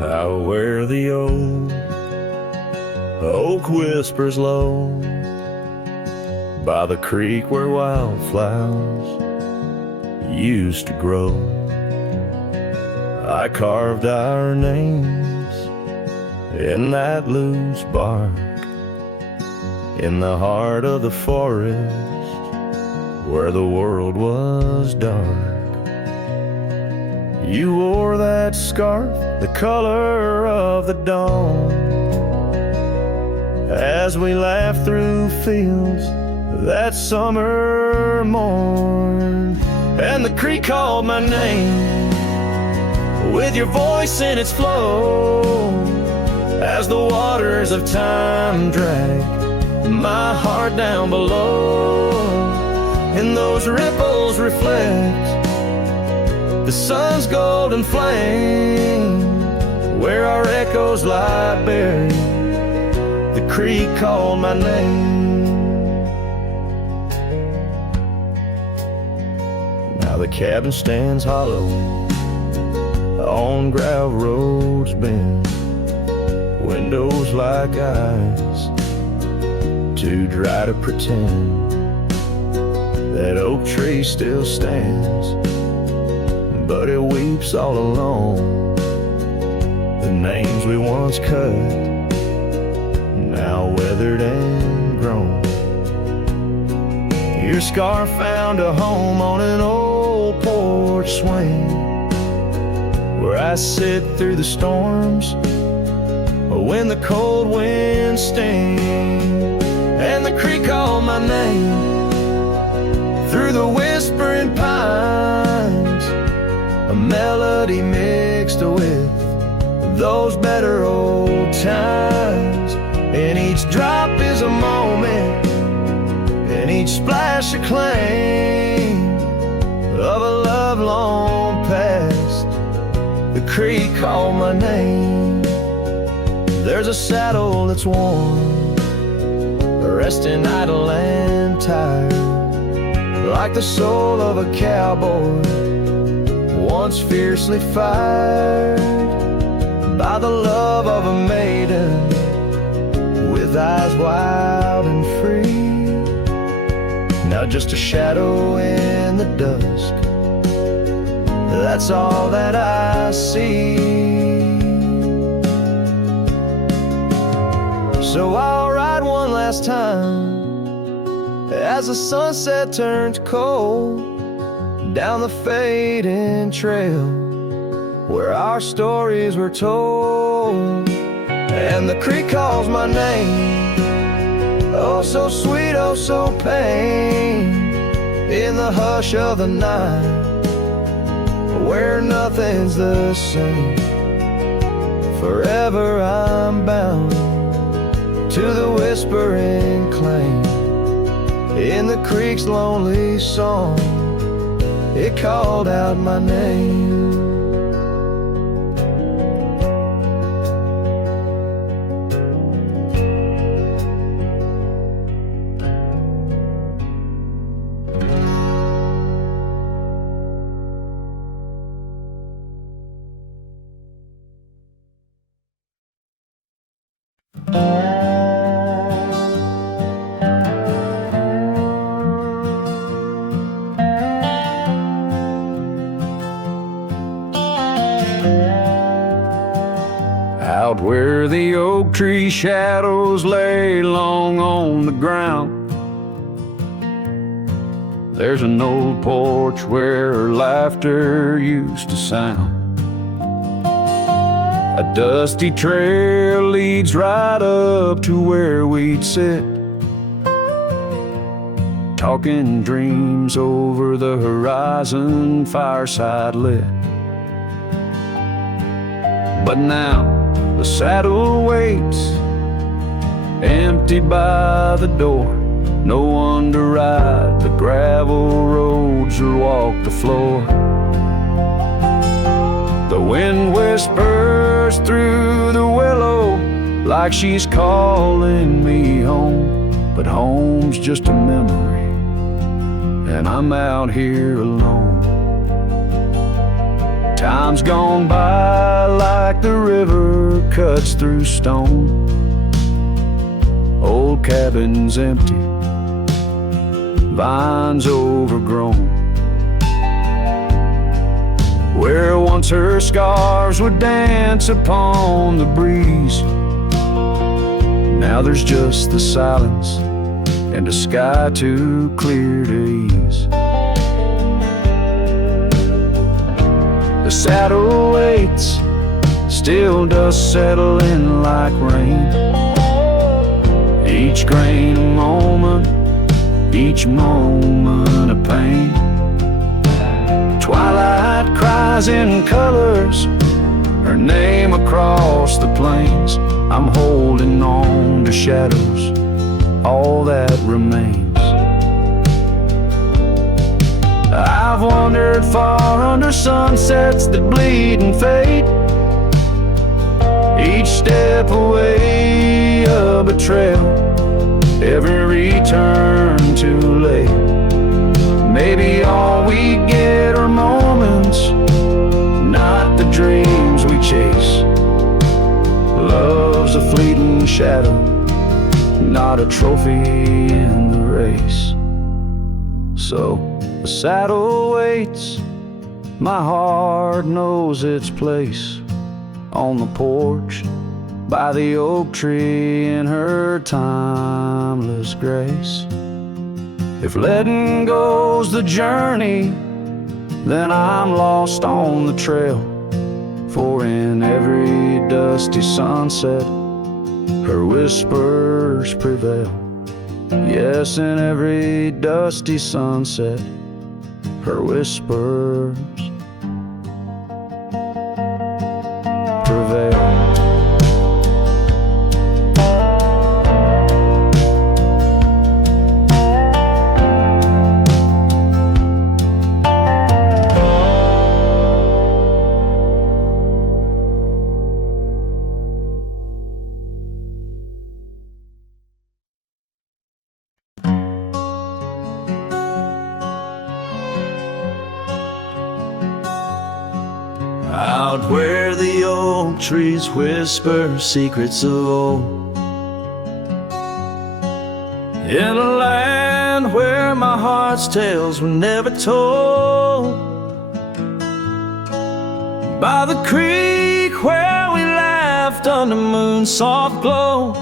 out where the old oak whispers low, by the creek where wildflowers used to grow. I carved our names in that loose bark, in the heart of the forest where the world was dark. You wore that scarf, the color of the dawn, as we laughed through fields that summer morn. And the creek called my name with your voice in its flow, as the waters of time drag my heart down below. And those ripples reflect the sun's golden flame, where our echoes lie buried. The creek called my name. Now the cabin stands hollow on gravel roads bend, windows like eyes too dry to pretend. That oak tree still stands, but it weeps all alone. The names we once cut, now weathered and grown. Your scarf found a home on an old porch swing, where I sit through the storms when the cold winds sting. And the creek called my name through the whispering pines, a melody mixed with those better old times. And each drop is a moment, and each splash a claim of a love long past. The creek called my name. There's a saddle that's warm, resting idle and tired, like the soul of a cowboy once fiercely fired by the love of a maiden with eyes wild and free. Now just a shadow in the dusk, that's all that I see. So I'll ride one last time as the sunset turns cold, down the fading trail where our stories were told. And the creek calls my name, oh so sweet, oh so pain, in the hush of the night, where nothing's the same. Forever I'm bound to the whispering claim in the creek's lonely song. It called out my name. Out where the oak tree shadows lay long on the ground, there's an old porch where laughter used to sound. A dusty trail leads right up to where we'd sit, talking dreams over the horizon, fireside lit. But now the saddle waits, empty by the door. No one to ride the gravel roads or walk the floor. The wind whispers through the willow like she's calling me home, but home's just a memory, and I'm out here alone. Time's gone by like the river cuts through stone. Old cabins empty, vines overgrown. Where once her scars would dance upon the breeze, now there's just the silence and a sky too clear to ease. The saddle waits, still dust settle in like rain. Each grain a moment, each moment a pain. Twilight cries in colors, her name across the plains. I'm holding on to shadows, all that remains. I've wandered far under sunsets that bleed and fade. Each step away a betrayal, every return too late. Maybe all we get are moments, not the dreams we chase. Love's a fleeting shadow, not a trophy in the race. So the saddle waits, my heart knows its place. On the porch, by the oak tree in her timeless grace. If letting go's the journey, then I'm lost on the trail. For in every dusty sunset, her whispers prevail. Yes, in every dusty sunset, her whispers prevail. Out where the old trees whisper secrets of old, in a land where my heart's tales were never told, by the creek where we laughed under moon's soft glow,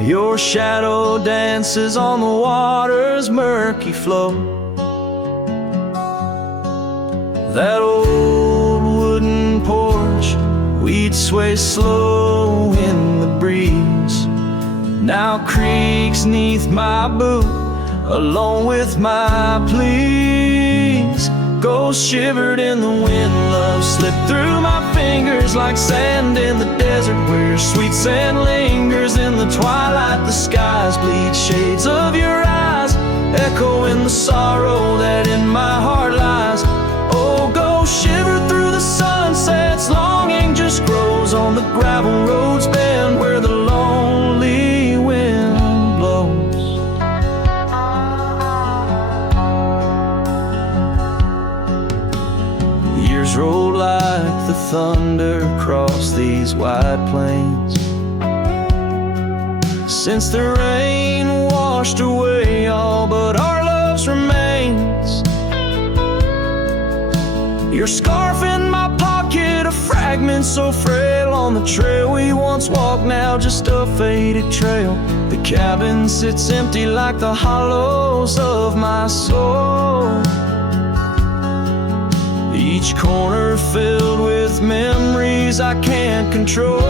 your shadow dances on the water's murky flow. That old wooden porch, we'd sway slow in the breeze, now creaks neath my boot, along with my pleas. Ghosts shivered in the wind, love slipped through my fingers like sand in the desert, where your sweet scent lingers in the twilight. The skies bleed shades of your eyes, echoing the sorrow that in my heart lies. Oh, go shiver through the sunsets, longing just grows on the gravel roads bend where the lonely wind blows. Years roll like the thunder across these wide plains, since the rain washed away all but our love's remains. Your scarf in my pocket, a fragment so frail on the trail we once walked, now just a faded trail. The cabin sits empty like the hollows of my soul, each corner filled with memories I can't control.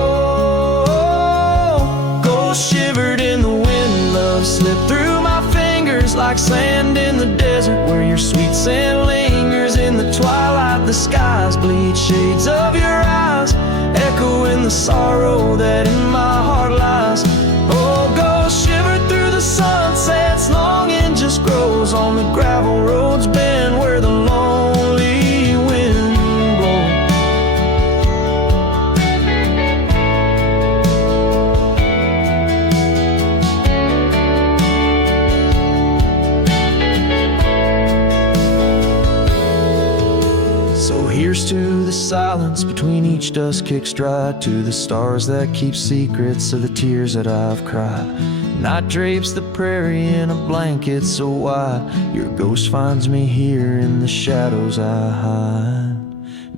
Ghosts shivered in the wind, love slipped through my fingers like sand in the desert, where your sweet scent lingers in the twilight. The skies bleed shades of your eyes, echoing the sorrow that in my heart lies. Oh, ghosts shivered through the sunsets, longing just grows on the gravel roads bend where the lonely wind blows. Here's to the silence between each dust kick stride, to the stars that keep secrets of the tears that I've cried. Night drapes the prairie in a blanket so wide, your ghost finds me here in the shadows I hide.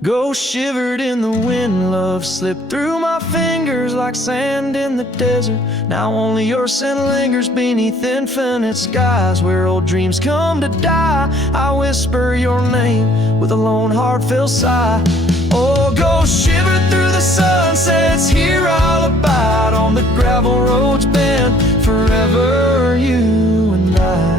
Ghost shivered in the wind, love slipped through my fingers like sand in the desert. Now only your scent lingers beneath infinite skies, where old dreams come to die. I whisper your name with a lone heartfelt sigh. Oh, ghost shivered through the sunsets, here I'll abide. On the gravel roads bend, forever you and I.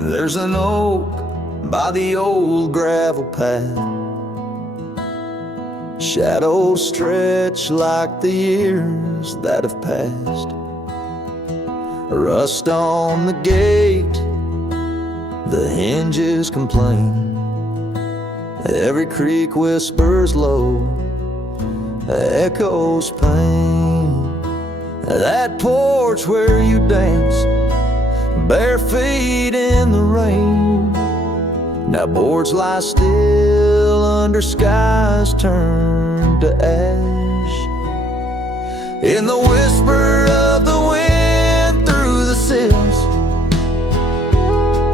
There's an oak by the old gravel path, shadows stretch like the years that have passed. Rust on the gate, the hinges complain. Every creak whispers low, echoes pain. That porch where you danced, bare feet in the rain, now boards lie still under skies turned to ash. In the whisper of the wind through the sills,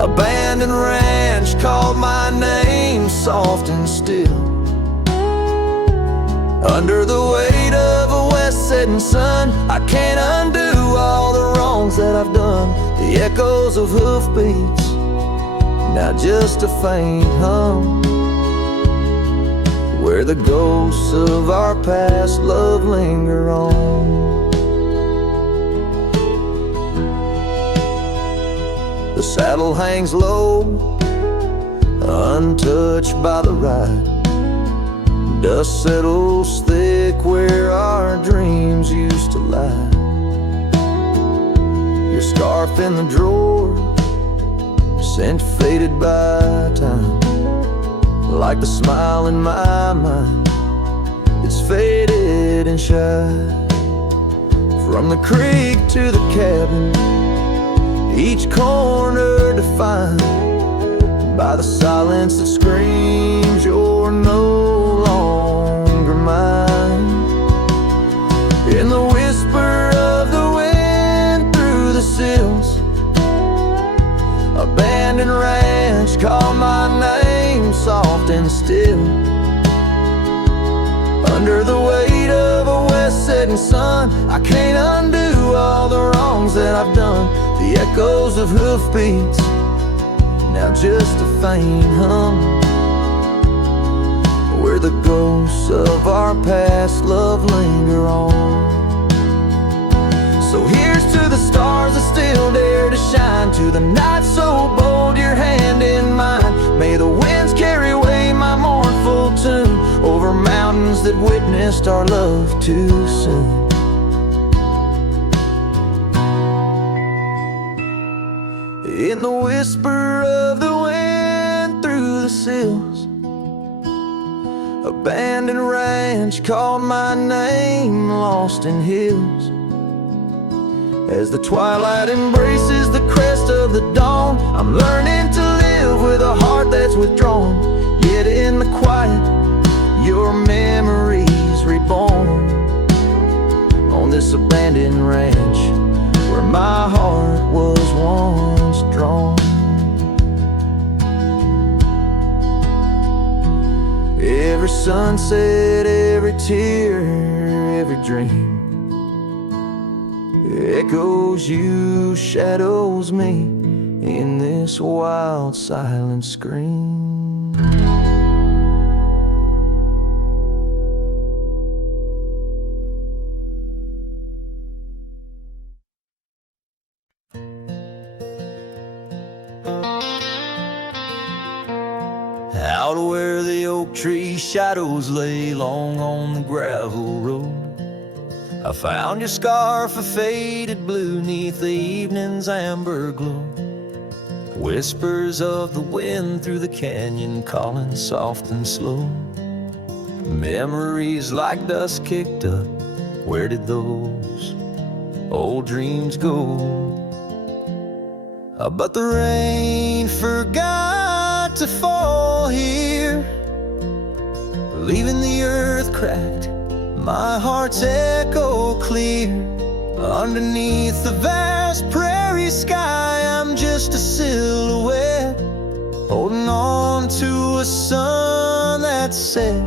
abandoned ranch called my name soft and still. Under the weight of a west setting sun, I can't undo all the wrongs that I've done. The echoes of hoofbeats, now just a faint hum, where the ghosts of our past love linger on. The saddle hangs low, untouched by the ride. Dust settles thick where our dreams used to lie. Your scarf in the drawer, scent faded by time, like the smile in my mind, it's faded and shy. From the creek to the cabin, each corner defined by the silence that screams you're no longer mine. In the whisper of the wind through the sills, abandoned ranch call my name soft and still. Under the weight of a west setting sun, I can't undo all the wrongs that I've done. The echoes of hoofbeats, now just a faint hum, where the ghosts of our past love linger on. So here's to the stars that still dare to shine, to the night so bold your hand in mine. May the winds carry away my mournful tune over mountains that witnessed our love too soon. In the whisper of the wind through the sills, abandoned ranch called my name lost in hills. As the twilight embraces the crest of the dawn, I'm learning to live with a heart that's withdrawn. Yet in the quiet, your memories reborn on this abandoned ranch where my heart was once drawn. Every sunset, every tear, every dream echoes you, shadows me in this wild silent scream. Out where the oak tree shadows lay long on the gravel road, I found your scarf, a faded blue neath the evening's amber glow. Whispers of the wind through the canyon calling soft and slow. Memories like dust kicked up. Where did those old dreams go? But the rain forgot to fall here, leaving the earth cracked, my heart's echo clear. Underneath the vast prairie sky, I'm just a silhouette, holding on to a sun that set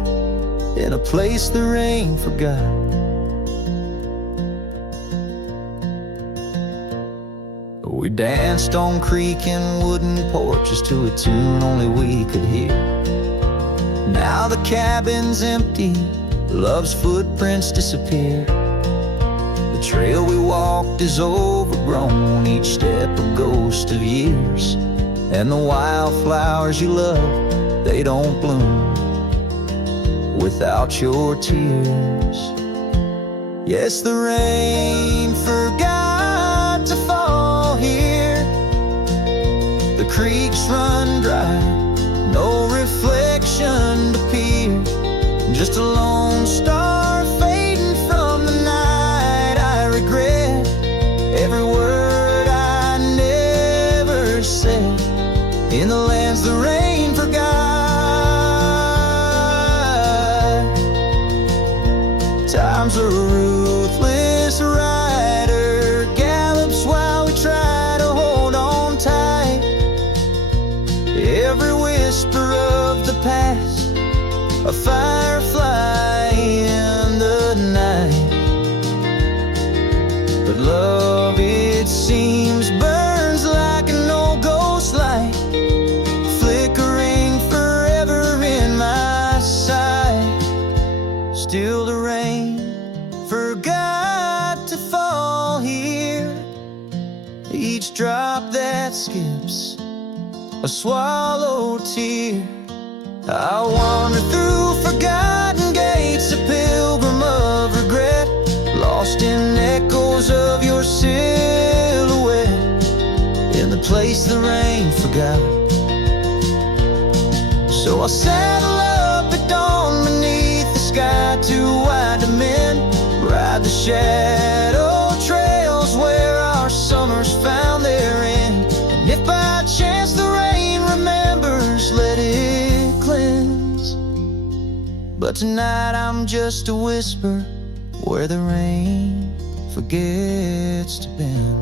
in a place the rain forgot. We danced on creaking wooden porches to a tune only we could hear. Now the cabin's empty, love's footprints disappear. The trail we walked is overgrown, each step a ghost of years. And the wildflowers you love, they don't bloom without your tears. Yes, the rain forgot to fall here. The creeks run dry, no reflection to peer. Just a lone star fading from the night. I regret every word I never said in the lands the rain forgot. Time's a ruthless rider, gallops while we try to hold on tight. Every whisper of the past, a firefly in the night. But love, it seems, burns like an old ghost light, flickering forever in my sight. Still the rain forgot to fall here, each drop that skips a swallowed tear. I wander through forgotten gates, a pilgrim of regret, lost in echoes of your silhouette, in the place the rain forgot. So I saddle up at dawn beneath the sky, too wide to mend, ride the shadow trails where our summers found their end. And if by chance the rain remembers, let it cleanse. But tonight I'm just a whisper where the rain forgets to bend.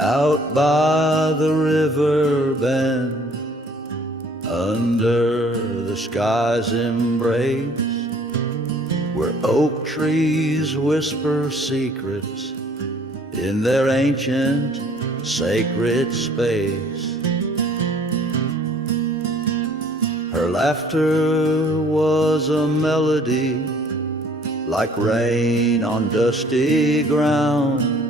Out by the river bend, under the sky's embrace, where oak trees whisper secrets in their ancient sacred space. Her laughter was a melody, like rain on dusty ground.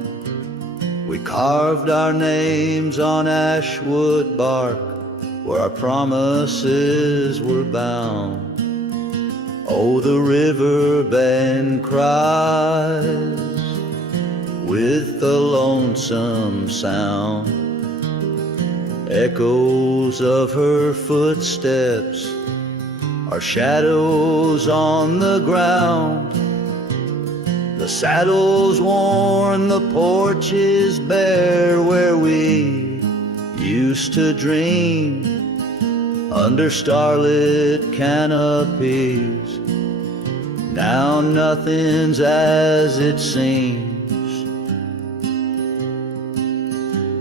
We carved our names on ashwood bark, where our promises were bound. Oh, the river bend cries with a lonesome sound. Echoes of her footsteps are shadows on the ground. The saddle's worn, the porch is bare, where we used to dream under starlit canopies. Now nothing's as it seems.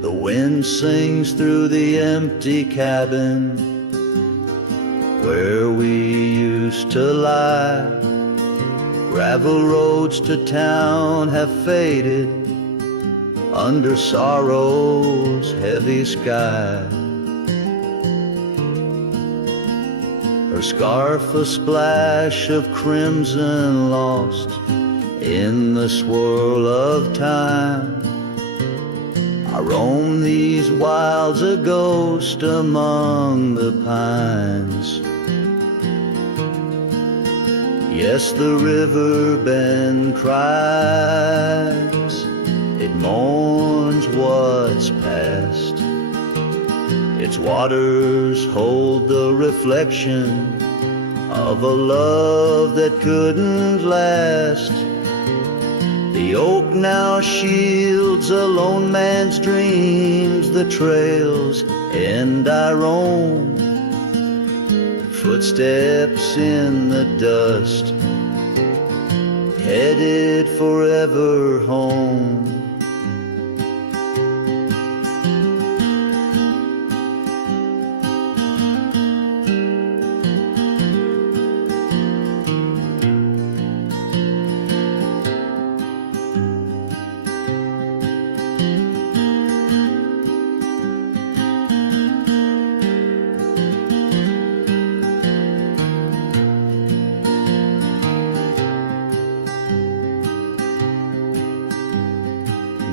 The wind sings through the empty cabin where we used to lie. Gravel roads to town have faded under sorrow's heavy sky. Her scarf a splash of crimson lost in the swirl of time. I roam these wilds a ghost among the pines. Yes, the river bend cries, it mourns what's past. Its waters hold the reflection of a love that couldn't last. The oak now shields a lone man's dreams, the trails and I roam, footsteps in the dust, headed forever home.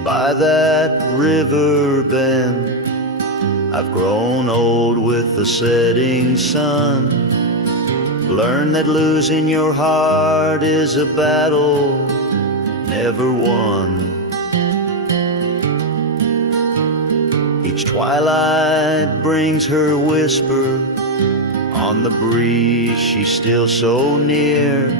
By that river bend, I've grown old with the setting sun. Learn that losing your heart is a battle never won. Each twilight brings her whisper, on the breeze she's still so near.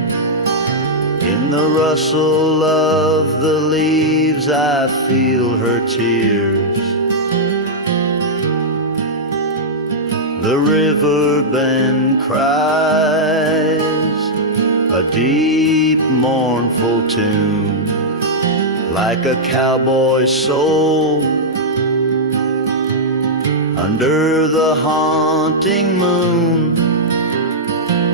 In the rustle of the leaves I feel her tears. The river bend cries a deep mournful tune, like a cowboy's soul under the haunting moon.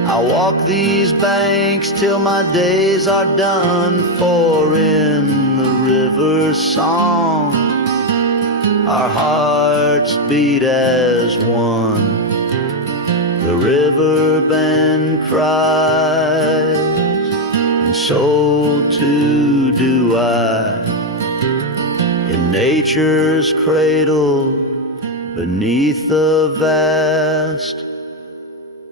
I walk these banks till my days are done, for in the river's song our hearts beat as one. The river bend cries, and so too do I, in nature's cradle beneath the vast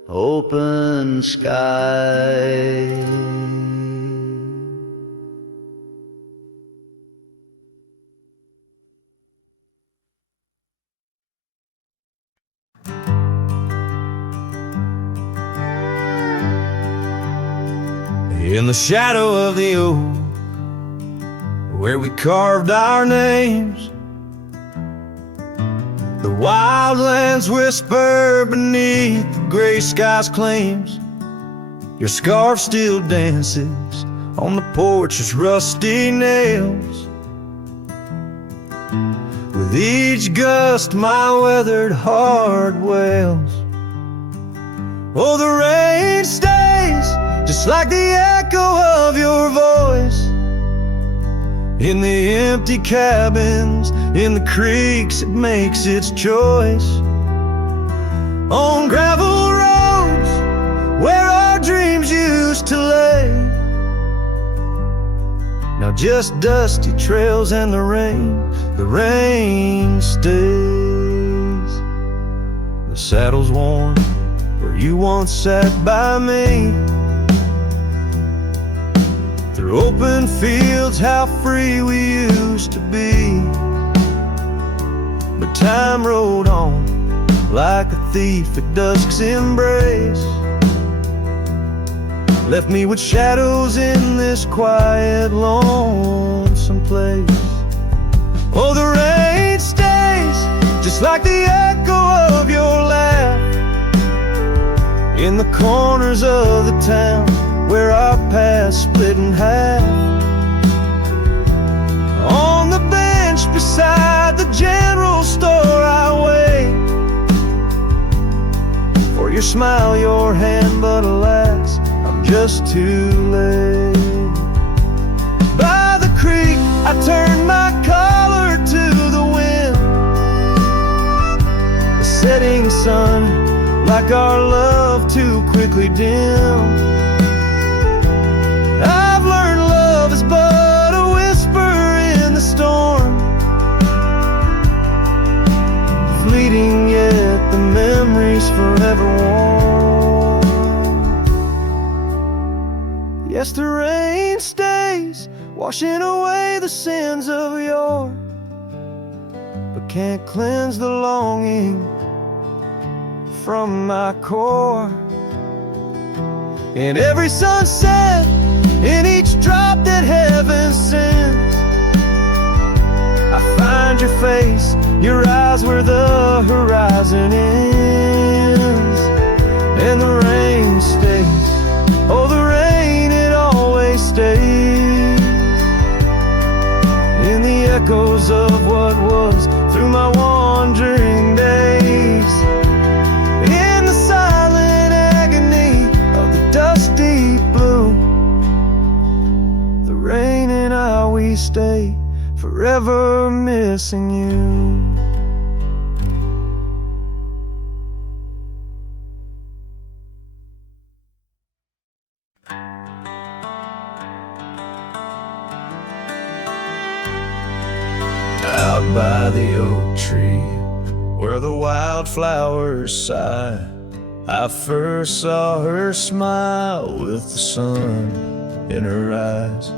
open sky. In the shadow of the oak, where we carved our names, the wildlands whisper beneath the gray sky's claims. Your scarf still dances on the porch's rusty nails. With each gust my weathered heart wails. Oh, the rain stays just like the echo of your voice in the empty cabins, in the creeks it makes its choice. On gravel roads where our dreams used to lay, now just dusty trails and the rain stays. The saddle's worn where you once sat by me. Through open fields, how free we used to be. But time rode on like a thief at dusk's embrace, left me with shadows in this quiet, lonesome place. Oh, the rain stays just like the echo of your laugh in the corners of the town where our paths split in half. On the bench beside the general store I wait for your smile, your hand, but alas, I'm just too late. By the creek I turned my collar to the wind, the setting sun like our love too quickly dim. I've learned love is but a whisper in the storm, fleeting, yet the memory's forever warm. Yes, the rain stays, washing away the sins of yore, but can't cleanse the longing from my core. In every sunset, in each drop that heaven sends, I find your face, your eyes where the horizon ends. And the rain stays, oh the rain, it always stays, in the echoes of what was through my wandering days, in the silent agony of the dusty blue. The rain and I, we stay, forever missing you. Out by the oak tree, where the wildflowers sigh, I first saw her smile with the sun in her eyes.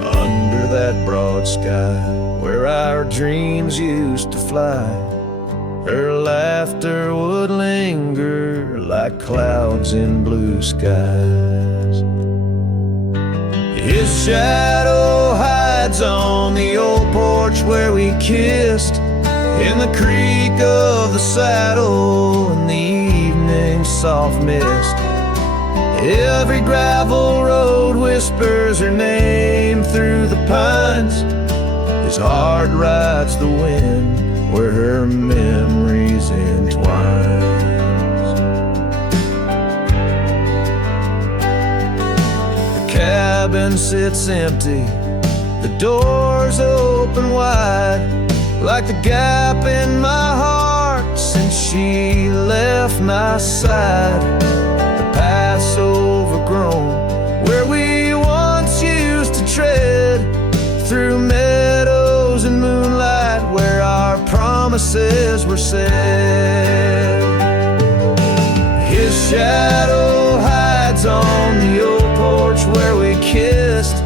Under that broad sky, where our dreams used to fly, her laughter would linger like clouds in blue skies. His shadow hides on the old porch where we kissed, in the creak of the saddle and the evening's soft mist. Every gravel road whispers her name through the pines. His heart rides the wind where her memories entwine. The cabin sits empty, the doors open wide, like the gap in my heart since she left my side. The path's overgrown, where we once used to tread, through meadows and moonlight, where our promises were said. His shadow hides on the old porch where we kissed,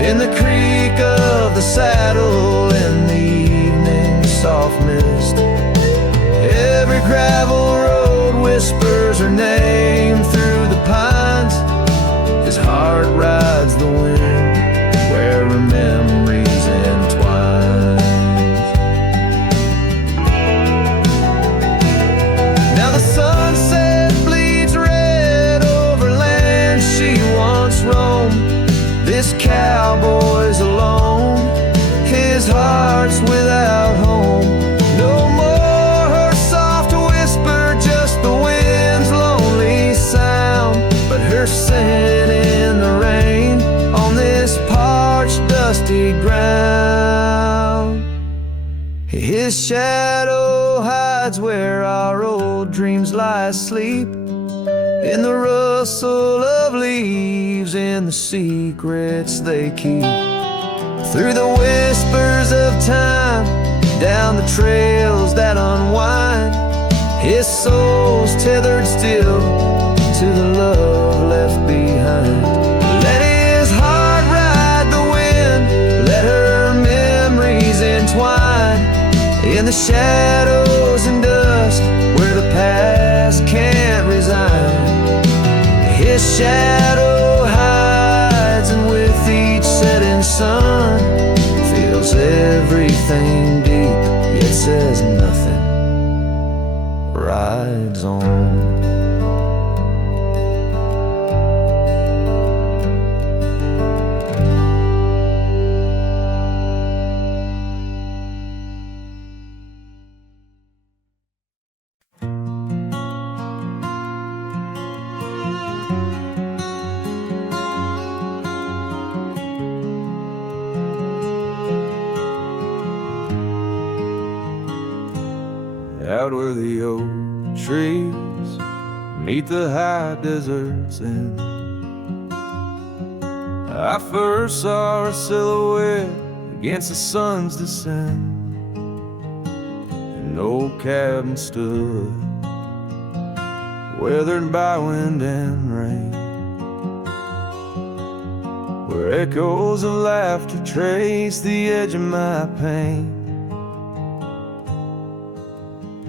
in the creak of the saddle and the evening's soft mist. Every gravel road whispers her name through the pines. His heart rides the wind where her memories entwine. Now the sunset bleeds red over land she once roamed. This cowboy's alone, his heart's without home. No more her soft whisper, just the wind's lonely sound, but her scent in the rain on this parched, dusty ground. His shadow hides where our old dreams lie asleep, in the rustle of leaves, in the secrets they keep. Through the whispers of time, down the trails that unwind, his soul's tethered still to the love left behind. Let his heart ride the wind, let her memories entwine, in the shadows and dust where the past can't resign. His shadow hides, and with each setting sun, feels everything deep, yet says nothing, rides on. Out where the old trees meet the high deserts end, I first saw her silhouette against the sun's descent. And an old cabin stood, weathered by wind and rain, where echoes of laughter trace the edge of my pain.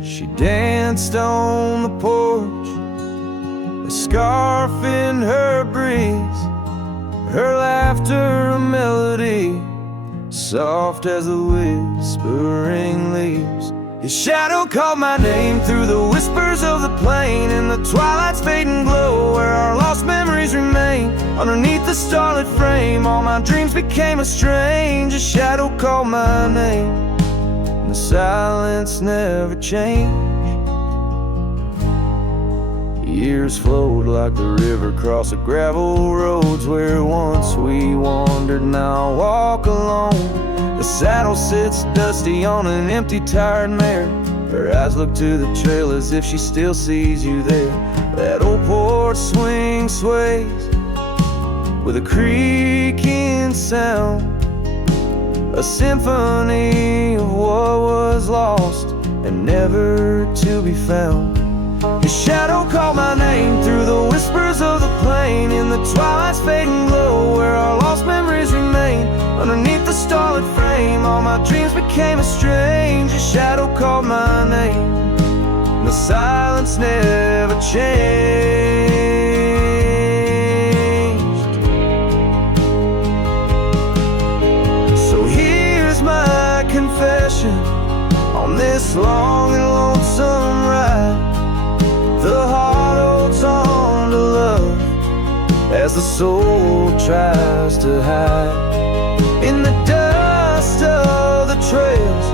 She danced on the porch, a scarf in her breeze, her laughter a melody, soft as the whispering leaves. His shadow called my name through the whispers of the plain, in the twilight's fading glow where our lost memories remain. Underneath the starlit frame, all my dreams became a strange. A shadow called my name, and the silence never changed. Years flowed like the river across the gravel roads where once we wandered, now I walk alone. The saddle sits dusty on an empty, tired mare. Her eyes look to the trail as if she still sees you there. That old porch swing sways with a creaking sound, a symphony of what was lost and never to be found. His shadow called my name through the whispers of the plain, in the twilight's fading glow where our lost memories remain. Underneath the starlit frame, all my dreams became a strange. A shadow called my name, and the silence never changed. So here's my confession on this long and lonesome ride. The heart holds on to love as the soul tries to hide. In the dust of the trails,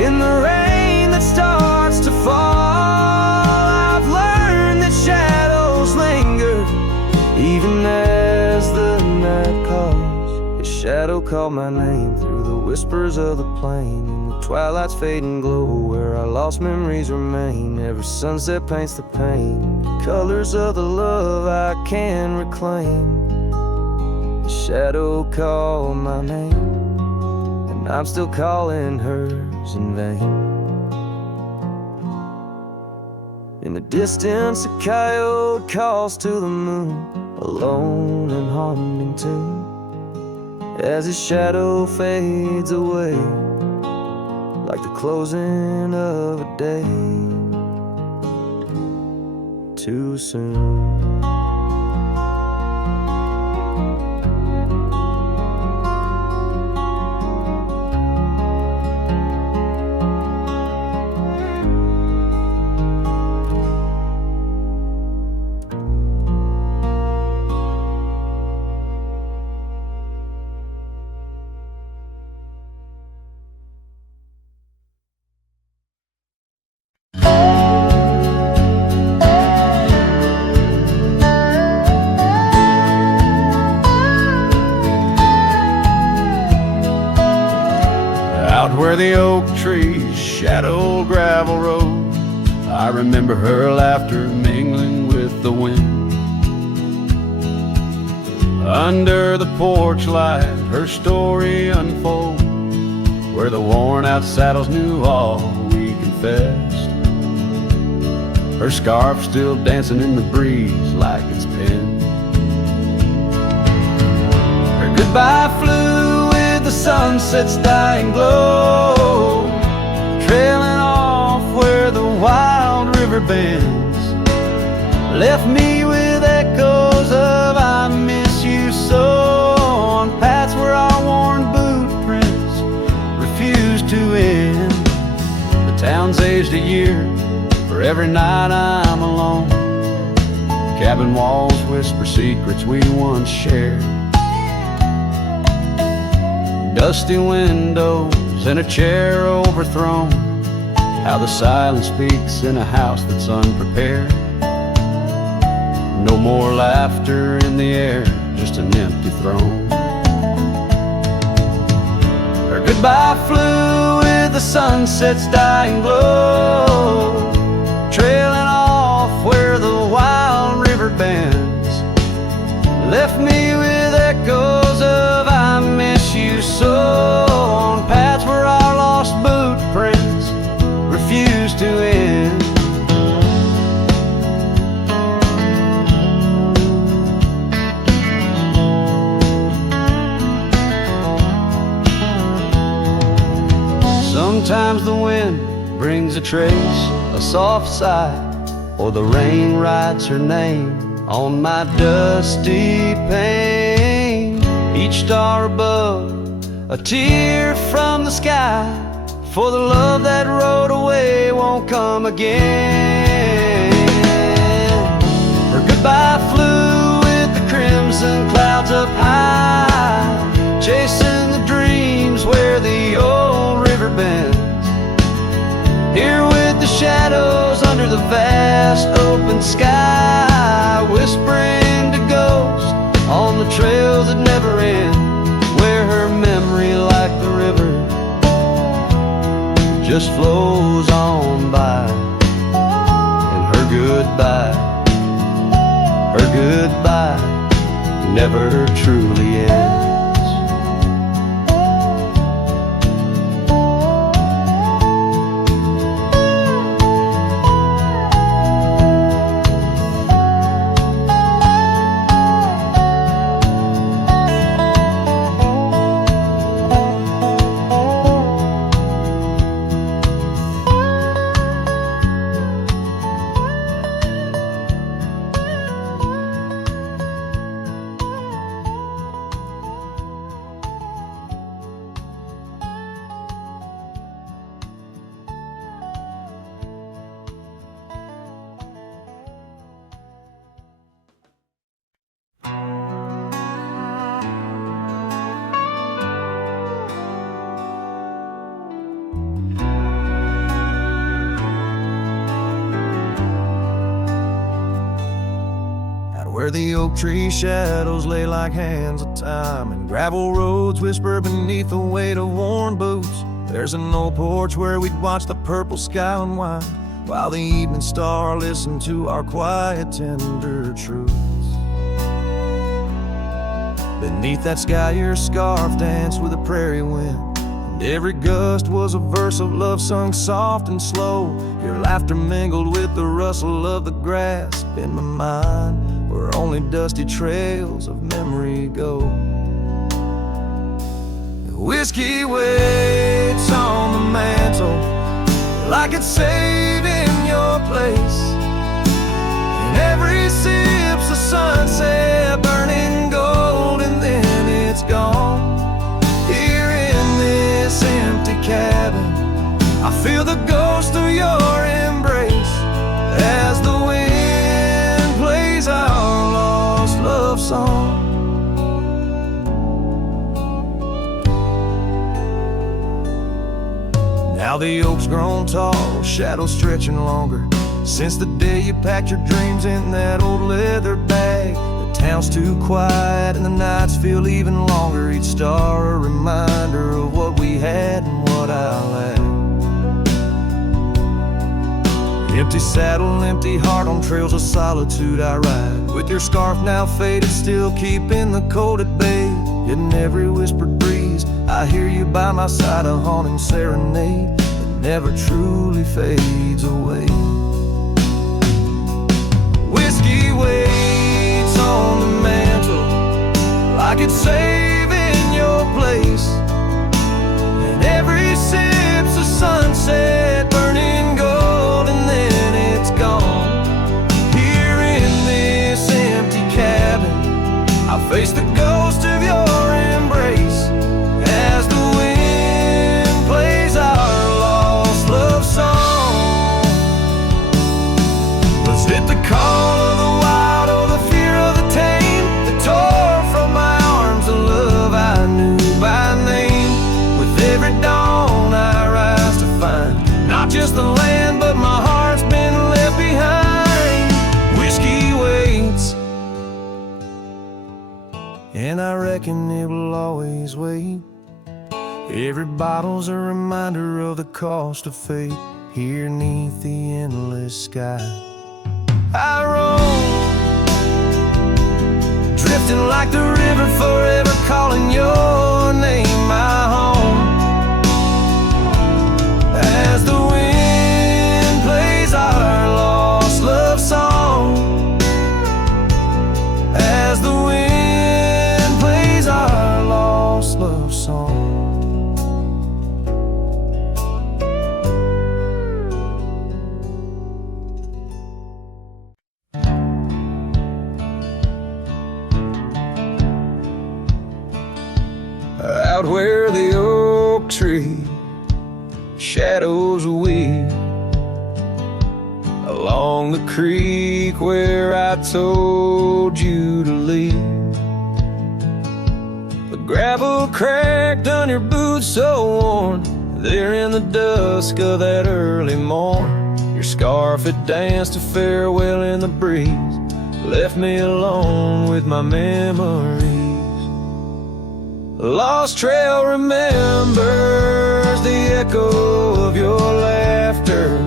in the rain that starts to fall, I've learned that shadows linger even as the night calls. His shadow called my name through the whispers of the plain, in the twilight's fading glow where our lost memories remain. Every sunset paints the pain, the colors of the love I can reclaim. The shadow called my name, and I'm still calling hers in vain. In the distance a coyote calls to the moon, a lone and haunting tune, as his shadow fades away like the closing of a day too soon. Where the oak trees shadow gravel road, I remember her laughter mingling with the wind. Under the porch light, her story unfolds, where the worn out saddles knew all we confessed. Her scarf still dancing in the breeze like it's pinned. Her goodbye flew with the sunset's dying glow, trailing off where the wild river bends, left me with echoes of I miss you so, on paths where our worn boot prints refuse to end. The town's aged a year for every night I'm alone. Cabin walls whisper secrets we once shared. Dusty windows and a chair overthrown, how the silence speaks in a house that's unprepared. No more laughter in the air, just an empty throne. Her goodbye flew with the sunset's dying glow, trailing off where the wild river bends, left me with echoes of I miss you so, on paths where our lost boot prints refuse Sometimes the wind brings a trace, a soft sigh, or the rain writes her name on my dusty pane. Each star above, a tear from the sky, for the love that rode away won't come again. Her goodbye flew with the crimson clouds up high, chasing the dreams where the old river bends. Here with the shadows under the vast open sky, whispering to ghosts on the trails that never end, where her memory, like the river, just flows on by. And her goodbye never truly ends. Where the oak tree shadows lay like hands of time, and gravel roads whisper beneath the weight of worn boots, there's an old porch where we'd watch the purple sky unwind, while the evening star listened to our quiet, tender truths. Beneath that sky your scarf danced with the prairie wind, and every gust was a verse of love sung soft and slow. Your laughter mingled with the rustle of the grass in my mind, where only dusty trails of memory go. Whiskey waits on the mantle like it's saving your place, and every sip's a sunset burning gold, and then it's gone. Here in this empty cabin, I feel the ghost of your embrace as the wind plays our lost love song. Now the oak's grown tall, shadows stretching longer, since the day you packed your dreams in that old leather bag. The town's too quiet and the nights feel even longer, each star a reminder of what we had and what I lacked. Empty saddle, empty heart, on trails of solitude I ride, with your scarf now faded, still keeping the cold at bay. Yet in every whispered breeze I hear you by my side, a haunting serenade that never truly fades away. Whiskey waits on the mantle like it's saving your place, and every sip's a sunset burning gold, and then it's gone. Here in this empty cabin, I face the ghost of your embrace as the wind plays our lost love song. Was it the call of the wild or the fear of the tame that tore from my arms the love I knew by name? With every dawn I rise to find not just the land, but my heart's been left behind. Whiskey waits, and I reckon it will always wait. Every bottle's a reminder of the cost of fate. Here neath the endless sky I roam, drifting like the river, forever calling your name my home. As the wind plays our lost love song, as the wind plays our lost love song. out where the oak tree shadows weave, along the creek where I told you to leave. The gravel cracked on your boots so worn, there in the dusk of that early morn. Your scarf had danced a farewell in the breeze, left me alone with my memories. Lost trail remembers the echo of your laughter.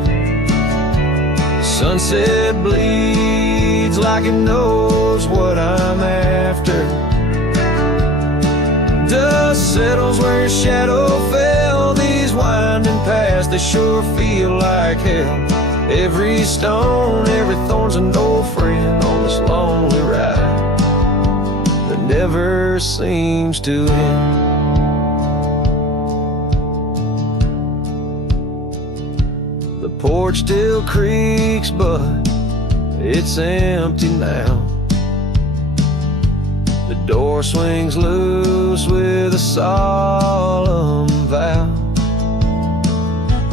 Sunset bleeds like it knows what I'm after. Dust settles where your shadow fell. These winding paths, they sure feel like hell. Every stone, every thorn's an old friend on this lonely ride that never seems to end. The porch still creaks, but it's empty now. The door swings loose with a solemn vow.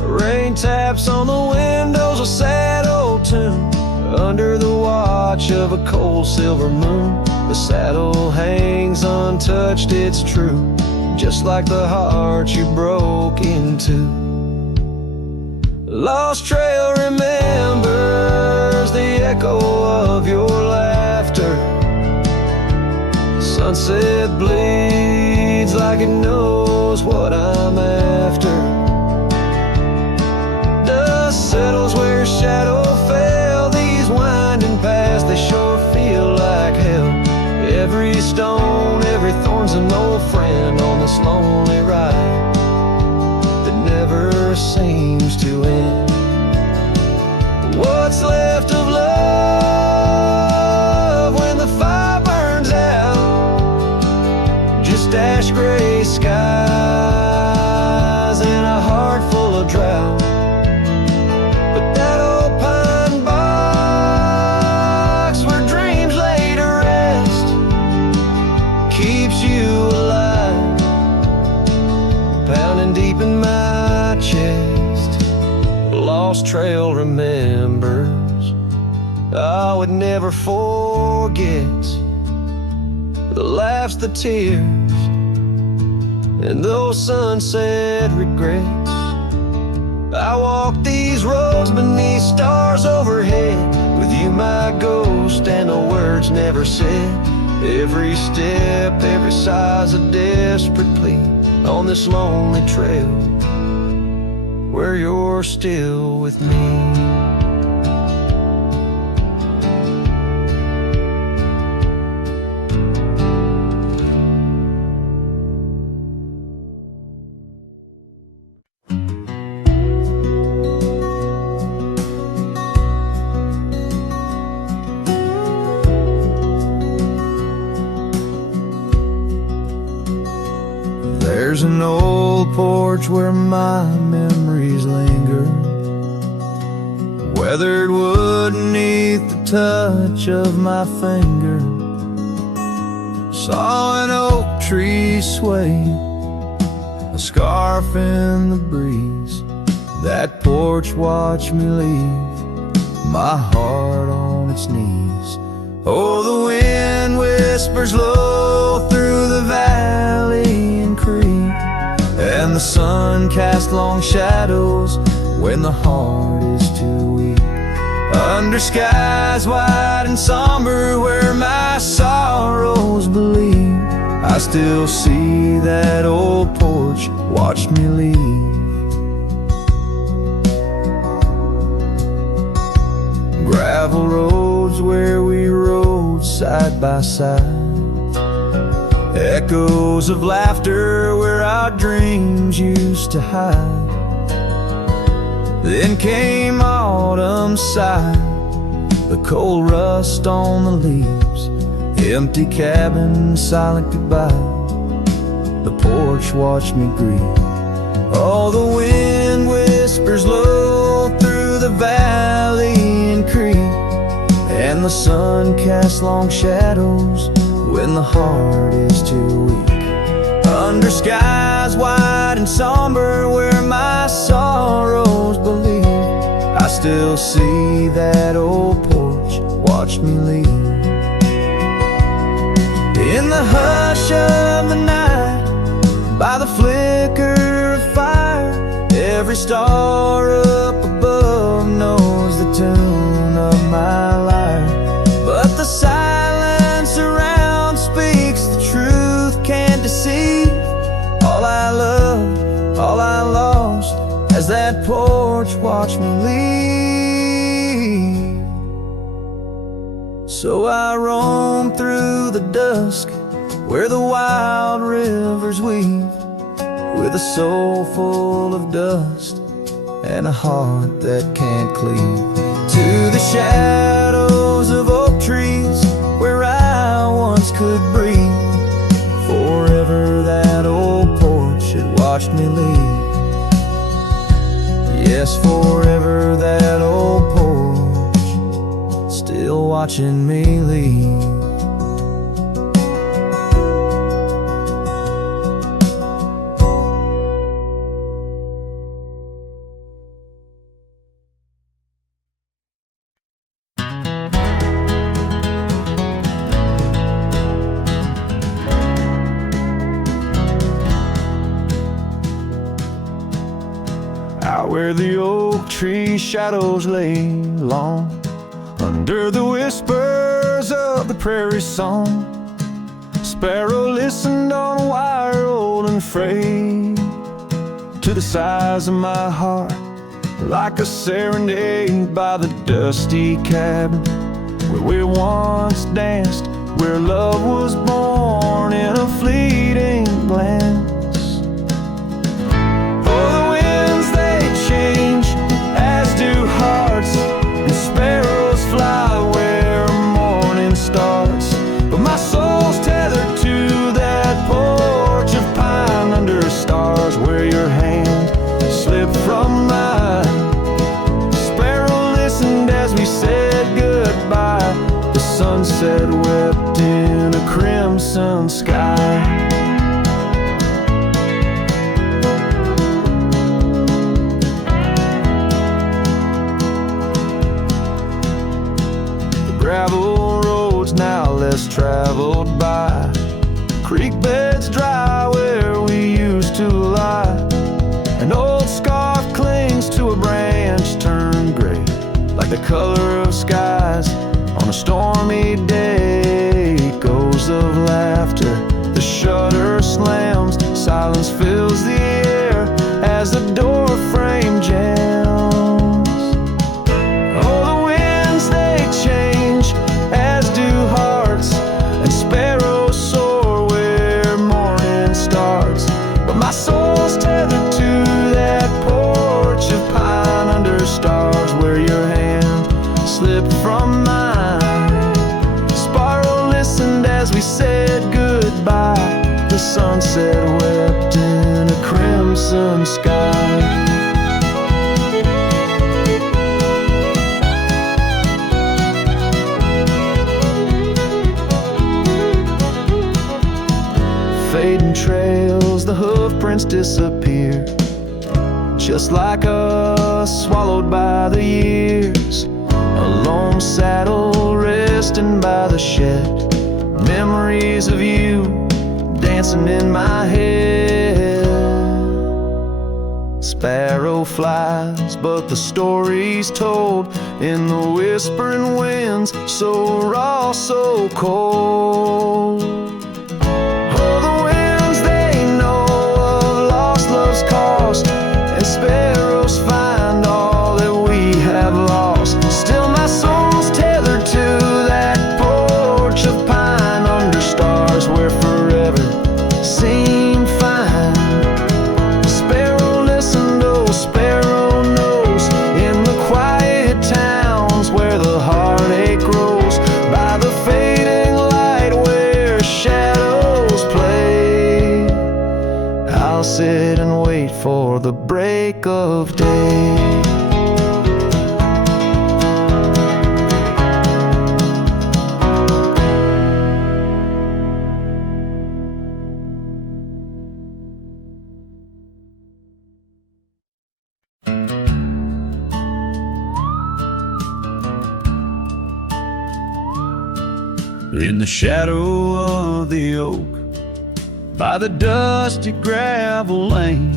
Rain taps on the windows, a sad old tune, under the watch of a cold silver moon. The saddle hangs untouched, it's true, just like the heart you broke into. Lost trail remembers the echo of your laughter. Sunset bleeds like it knows what I'm after. Dust settles where your shadow fell. These winding paths, they sure feel like hell. Every stone, every thorn's an old friend on this lonely ride that never seems to end. What's left of love when the fire burns out? Just ash gray skies and a heart full of drought. But that old pine box where dreams lay to rest keeps you alive, pounding deep in my chest. Lost trail remembers, I would never forget the laughs, the tears, and those sunset regrets. I walk these roads beneath stars overhead, with you my ghost and the words never said. Every step, every sigh's a desperate plea on this lonely trail where you're still with me. There's an old porch where my memories linger, weathered wood beneath the touch of my finger. Saw an oak tree sway, a scarf in the breeze. That porch watched me leave, my heart on its knees. Oh, the wind whispers low through the valley and creek, and the sun casts long shadows when the heart is too weak. Under skies wide and somber where my sorrows believe, I still see that old porch watch me leave. Gravel roads where we rode side by side, echoes of laughter where our dreams used to hide. Then came autumn sigh, the cold rust on the leaves, empty cabin, silent goodbye. The porch watched me grieve. Oh, the wind whispers low through the valley and creek, and the sun casts long shadows when the heart is too weak. Under skies wide and somber where my sorrows believe, I still see that old porch watch me leave. In the hush of the night, by the flicker of fire, every star up above knows the tune of my lyre. But the silence around speaks the truth, can't deceive. All I loved, all I lost, as that porch watched me leave. So I roam through the dusk where the wild rivers weave, with a soul full of dust and a heart that can't cleave. To the shadows of oak trees where I once could breathe, forever that old porch had watched me leave. Yes, forever that old porch still watching me leave. Out where the oak tree shadows lay long, under the whispers of the prairie song, sparrow listened on a wire old and frayed, to the size of my heart, like a serenade by the dusty cabin where we once danced, where love was born in a fleeting glance. Change, as do hearts, and sparrows fly where morning starts. But my soul's tethered to that porch of pine under stars, where your hand slipped from mine. Sparrow listened as we said goodbye. The sunset wept in a crimson sky. Gravel roads now less traveled by, creek beds dry where we used to lie. An old scarf clings to a branch turned gray, like the color of skies on a stormy day. Echoes of laughter, the shutter slams, silence fills the air as the door frame jams. As do hearts, and sparrows soar where morning starts. But my soul's tethered to that porch of pine under stars, where your hand slipped from mine. Sparrow listened as we said goodbye. The sunset wept in a crimson sky. Fading trails, the hoof prints disappear, just like us, swallowed by the years. A lone saddle resting by the shed, memories of you dancing in my head. Sparrow flies, but the story's told in the whispering winds, so raw, so cold. Cost, and sparrows find all that we have lost. Still my soul's tethered to that porch of pine under stars, where forever seemed fine. Sparrow listened, oh sparrow knows, in the quiet towns where the heartache grows, by the fading light where shadows play. I'll sit and wait for the break of day. In the shadow of the oak, by the dusty gravel lane,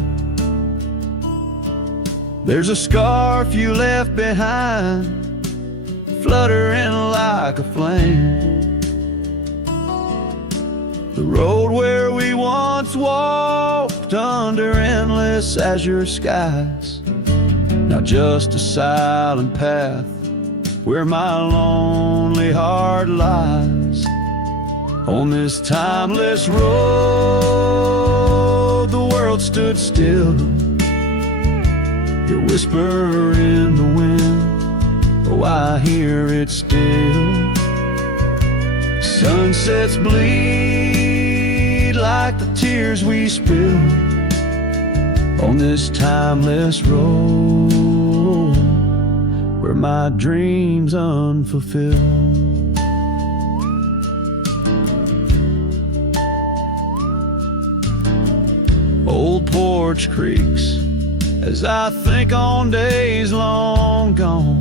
there's a scarf you left behind, fluttering like a flame. The road where we once walked under endless azure skies, now just a silent path where my lonely heart lies. On this timeless road, the world stood still. Your whisper in the wind, oh, I hear it still. Sunsets bleed like the tears we spill on this timeless road where my dreams unfulfilled. Old porch creaks as I think on days long gone,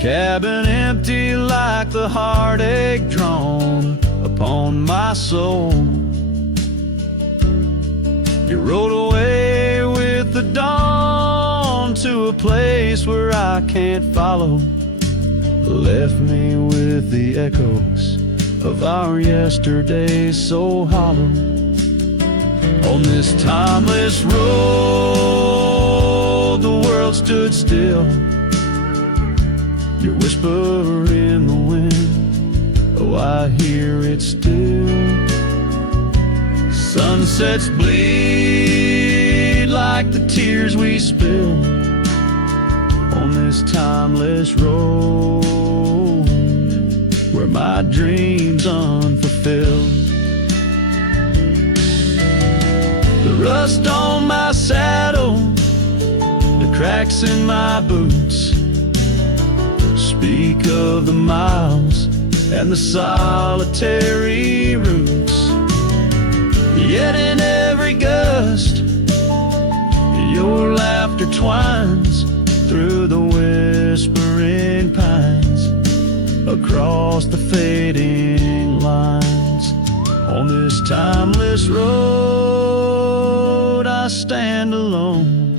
cabin empty like the heartache drawn upon my soul. You rode away with the dawn to a place where I can't follow, left me with the echoes of our yesterdays so hollow. On this timeless road, the world stood still. Your whisper in the wind, oh, I hear it still. Sunsets bleed like the tears we spill on this timeless road where my dreams unfulfilled. The rust on my saddle, the cracks in my boots speak of the miles and the solitary routes. Yet in every gust, your laughter twines through the whispering pines, across the fading lines. On this timeless road, I stand alone,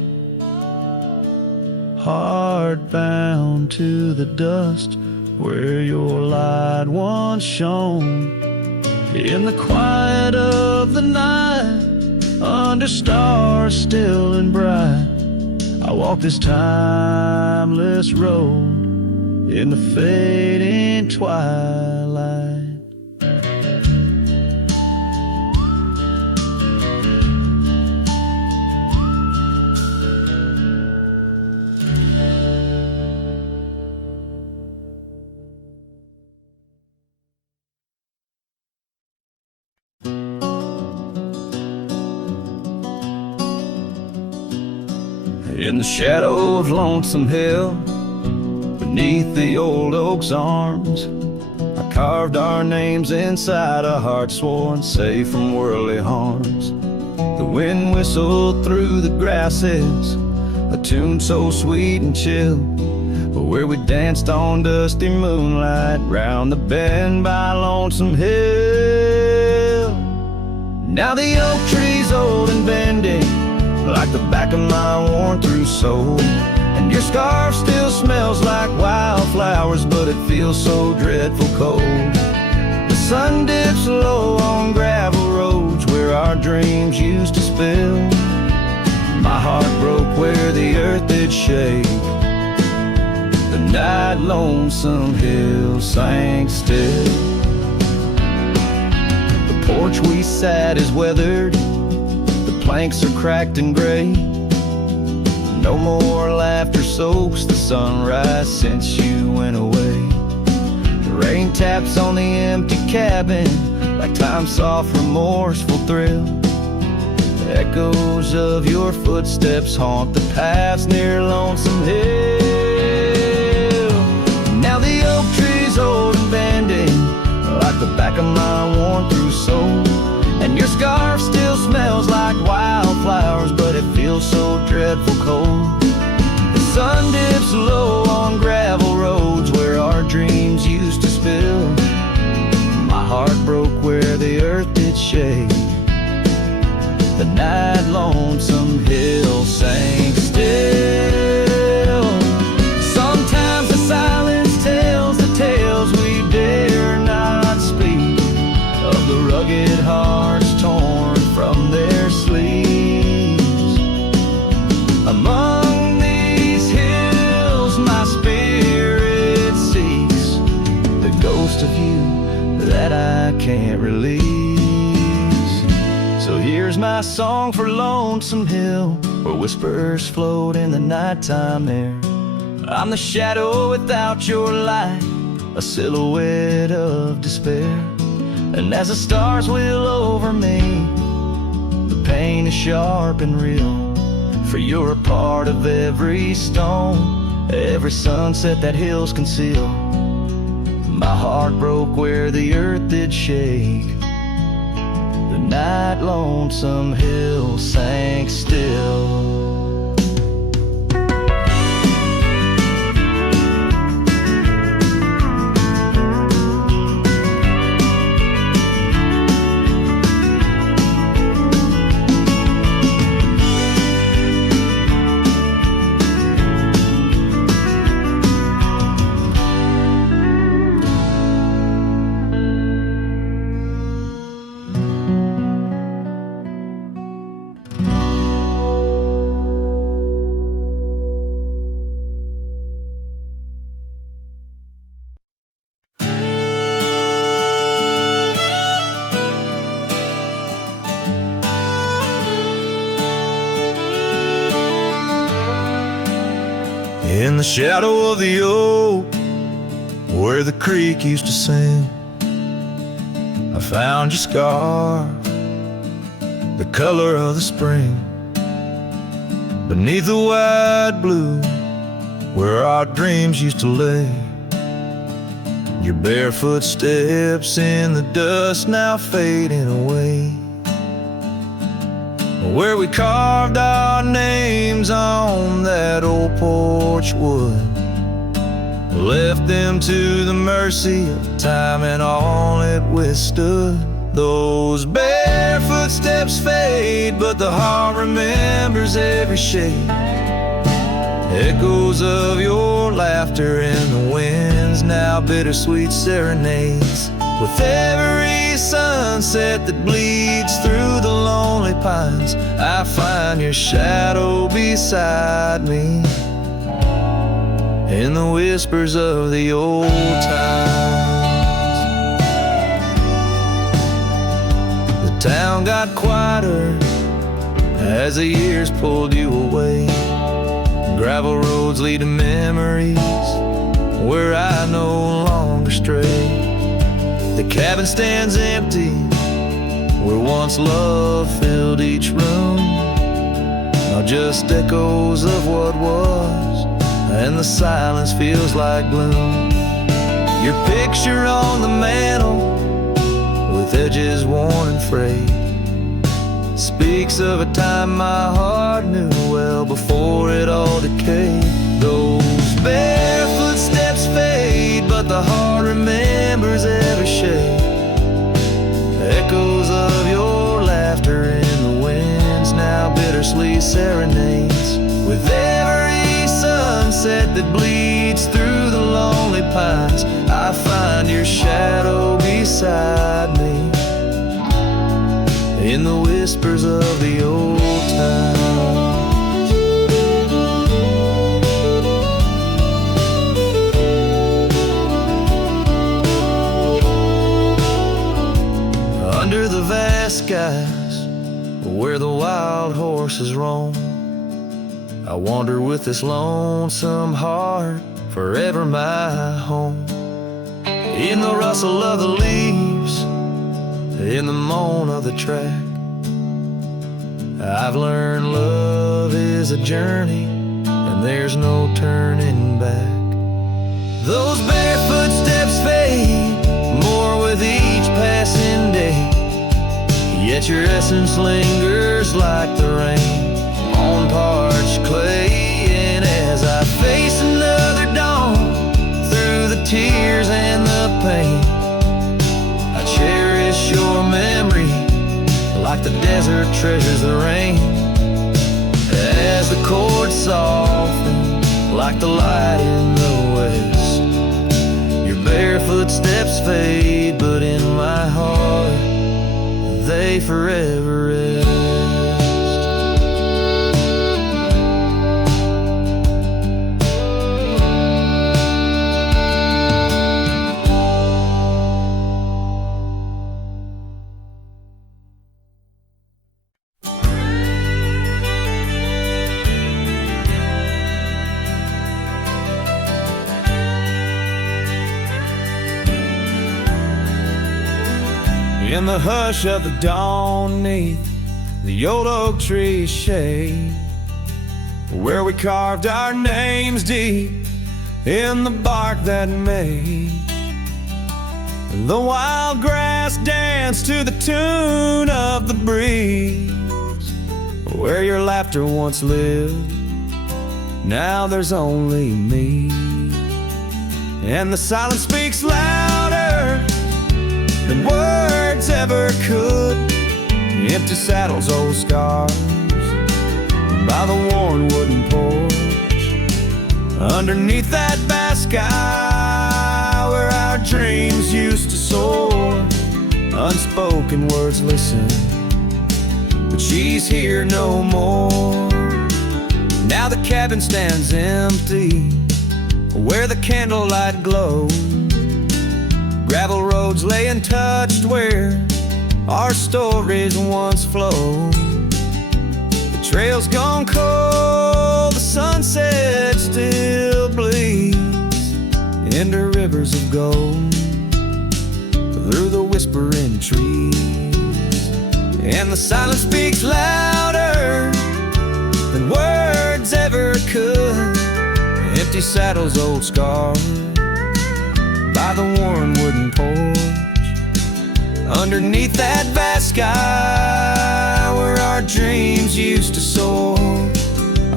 heart bound to the dust where your light once shone. In the quiet of the night, under stars still and bright, I walk this timeless road in the fading twilight. In the shadow of Lonesome Hill, beneath the old oak's arms, I carved our names inside a heart sworn safe from worldly harms. The wind whistled through the grasses, a tune so sweet and chill, where we danced on dusty moonlight round the bend by Lonesome Hill. Now the oak tree's old and bending like the back of my worn-through soul, and your scarf still smells like wildflowers, but it feels so dreadful cold. The sun dips low on gravel roads where our dreams used to spill. My heart broke where the earth did shake, the night Lonesome Hill sank still. The porch we sat is weathered, planks are cracked and gray. No more laughter soaks the sunrise since you went away. The rain taps on the empty cabin like time's soft remorseful thrill. The echoes of your footsteps haunt the paths near Lonesome Hill. Now the oak tree's old and bending like the back of my worn-through soul, and your scarf still smells like wildflowers, but it feels so dreadful cold. The sun dips low on gravel roads where our dreams used to spill. The night lonesome hill sank still. Sometimes the silence tells the tales we dare not speak, of the rugged hearts torn from their sleeves. Among these hills my spirit seeks the ghost of you that I can't release. So here's my song for Lonesome Hill, where whispers float in the nighttime air. I'm the shadow without your light, a silhouette of despair. And as the stars wheel over me, the pain is sharp and real. For you're a part of every stone, every sunset that hills conceal. My heart broke where the earth did shake. The night lonesome hill sank still. In the shadow of the oak, where the creek used to sing, I found your scar, the color of the spring. Beneath the wide blue, where our dreams used to lay, your barefoot steps in the dust now fading away. Where we carved our names on that old porch wood, left them to the mercy of time and all it withstood. Those barefoot steps fade, but the heart remembers every shade. Echoes of your laughter in the winds, now bittersweet serenades. With every sunset that bleeds through the lonely pines, I find your shadow beside me in the whispers of the old times. The town got quieter as the years pulled you away. Gravel roads lead to memories where I no longer stray. The cabin stands empty where once love filled each room. Now just echoes of what was, and the silence feels like gloom. Your picture on the mantle, with edges worn and frayed, speaks of a time my heart knew well before it all decayed. Those barefoot steps fade, but the heart remembers every shade. Echoes of your laughter in the winds, now bittersweet serenades. With every sunset that bleeds through the lonely pines, I find your shadow beside me in the whispers of the old times. Under the vast skies, where the wild horses roam, I wander with this lonesome heart, forever my home. In the rustle of the leaves, in the moan of the track, I've learned love is a journey, and there's no turning back. Those barefoot steps fade, more with each passing day, yet your essence lingers like the rain on parched clay. And as I face another dawn, through the tears and the pain, I cherish your memory like the desert treasures the rain. As the chords soften like the light in the west, your bare footsteps fade, but in my heart they forever rest. In the hush of the dawn, neath the old oak tree's shade, where we carved our names deep in the bark that made the wild grass dance to the tune of the breeze. Where your laughter once lived, now there's only me, and the silence speaks louder than words ever could. Empty saddles, old scars by the worn wooden porch, underneath that vast sky where our dreams used to soar. Unspoken words listen, but she's here no more. Now the cabin stands empty where the candlelight glows. Gravel roads lay untouched where our stories once flowed. The trail's gone cold, the sunset still bleeds into rivers of gold through the whispering trees. And the silence speaks louder than words ever could. Empty saddles, old scars by the worn wooden porch, underneath that vast sky where our dreams used to soar.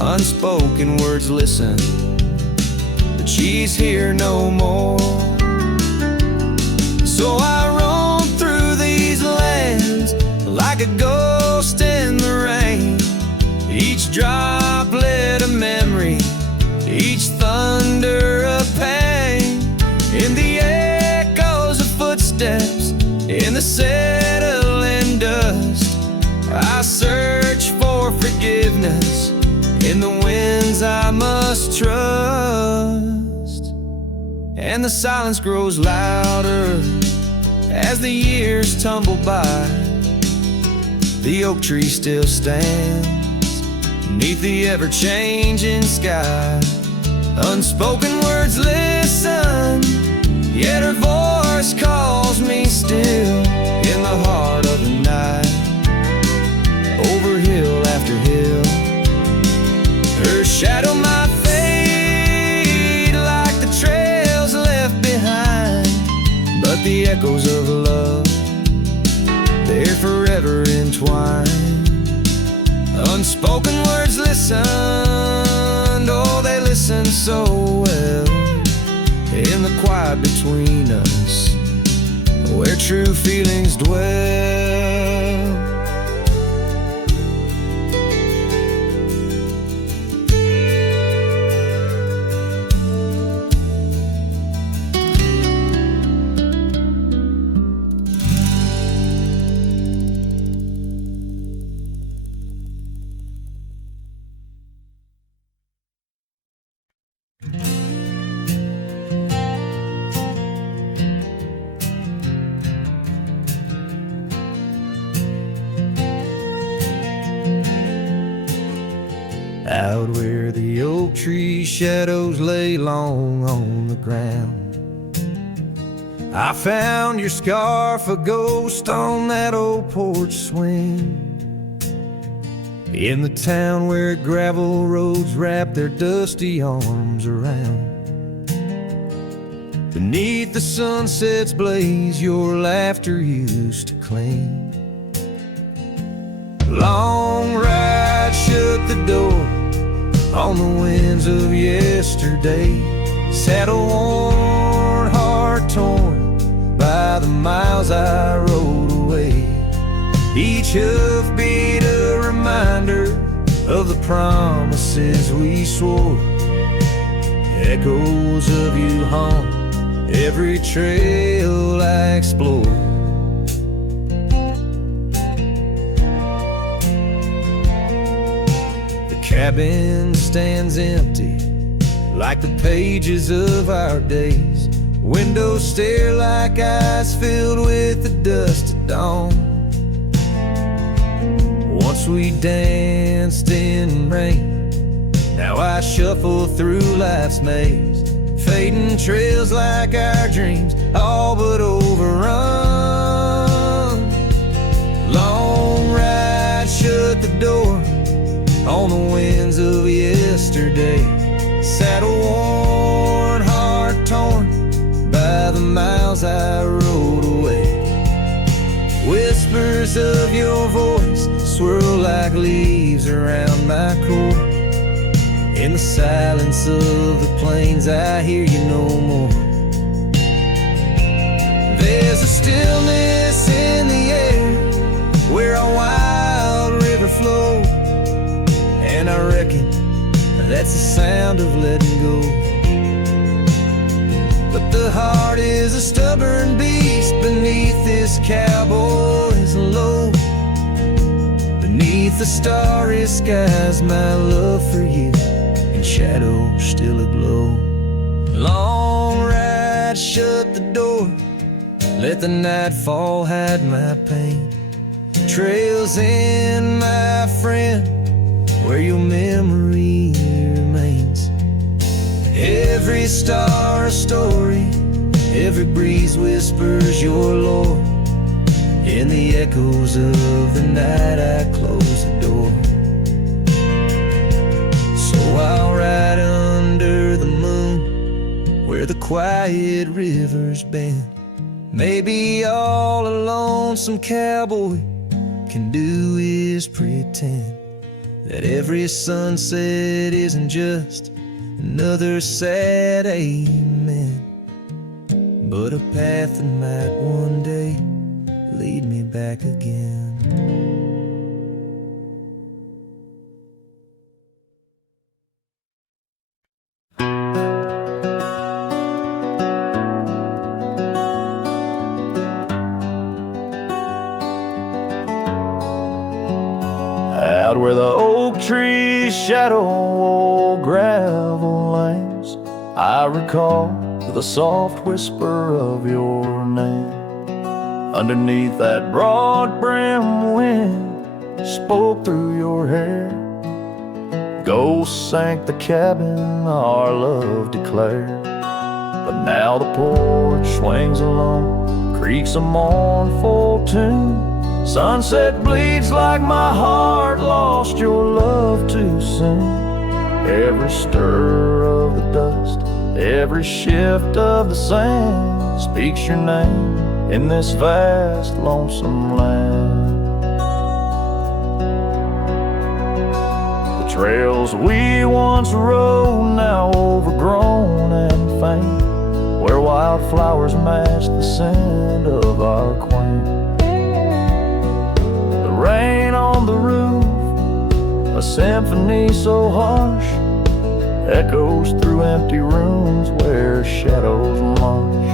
Unspoken words listen, but she's here no more. So I roam through these lands like a ghost in the rain, each droplet a memory, each thunder a pain. In the echoes of footsteps, in the settling dust, I search for forgiveness in the winds I must trust. And the silence grows louder as the years tumble by. The oak tree still stands beneath the ever-changing sky. Unspoken words listen, yet her voice calls me still in the heart of the night. Over hill after hill, her shadow might fade like the trails left behind, but the echoes of love, they're forever entwined. Unspoken words listen, oh, they listen so well in the quiet between us, where true feelings dwell. Out where the oak tree shadows lay long on the ground, I found your scarf, a ghost on that old porch swing. In the town where gravel roads wrap their dusty arms around, beneath the sunset's blaze your laughter used to cling. Long ride shut the door on the winds of yesterday, saddle worn, heart torn by the miles I rode away. each hoofbeat a reminder of the promises we swore. Echoes of you haunt every trail I explore. The cabin stands empty like the pages of our days. Windows stare like eyes filled with the dust of dawn. Once we danced in rain, now I shuffle through life's maze. Fading trails like our dreams, all but overrun. Long ride, shut the door on the winds of yesterday. Saddle worn, heart torn by the miles I rode away. Whispers of your voice swirl like leaves around my core. In the silence of the plains I hear you no more. There's a stillness in the air where a wild river flows, and I reckon that's the sound of letting go. But the heart is a stubborn beast beneath this cowboy's load. Beneath the starry skies, my love for you in shadow still aglow. Long ride, shut the door, let the nightfall hide my pain. Trails in, my friend, where your memory remains. Every star a story, every breeze whispers your lore. In the echoes of the night I close the door. So I'll ride under the moon where the quiet rivers bend. Maybe all a lonesome cowboy can do is pretend that every sunset isn't just another sad amen, but a path that might one day lead me back again. Out where the oak trees shadow old gravel lanes, I recall the soft whisper of your name. Underneath that broad brim wind spoke through your hair. Ghosts sank the cabin our love declared. But now the porch swings alone, creaks a mournful tune. Sunset bleeds like my heart lost your love too soon. Every stir of the dust, every shift of the sand speaks your name in this vast lonesome land. The trails we once rode now overgrown and faint, where wildflowers mask the scent of our quaint. Rain on the roof, a symphony so harsh, echoes through empty rooms where shadows march.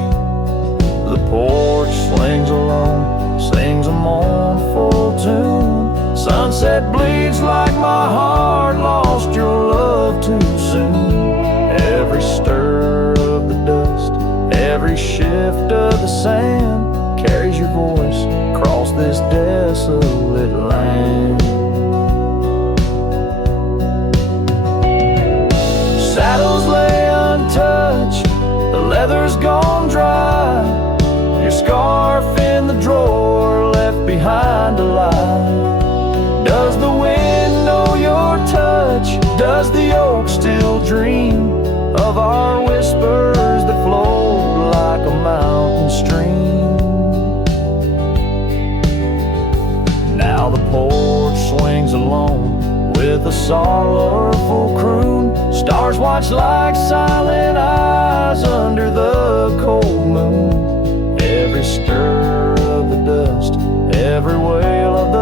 The porch swings alone, sings a mournful tune. Sunset bleeds like my heart lost your love too soon. Every stir of the dust, every shift of the sand carries your voice across this desolate land. Saddles lay untouched, the leather's gone dry. Your scarf in the drawer left behind alive. Does the wind know your touch? Does the oak still dream of our whispers that flow like a mountain stream? Now the porch swings alone with a sorrowful croon. Stars watch like silent eyes under the cold moon. Every stir of the dust, every wail of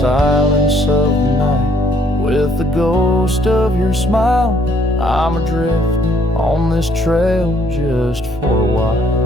silence of the night. With the ghost of your smile, I'm adrift on this trail just for a while.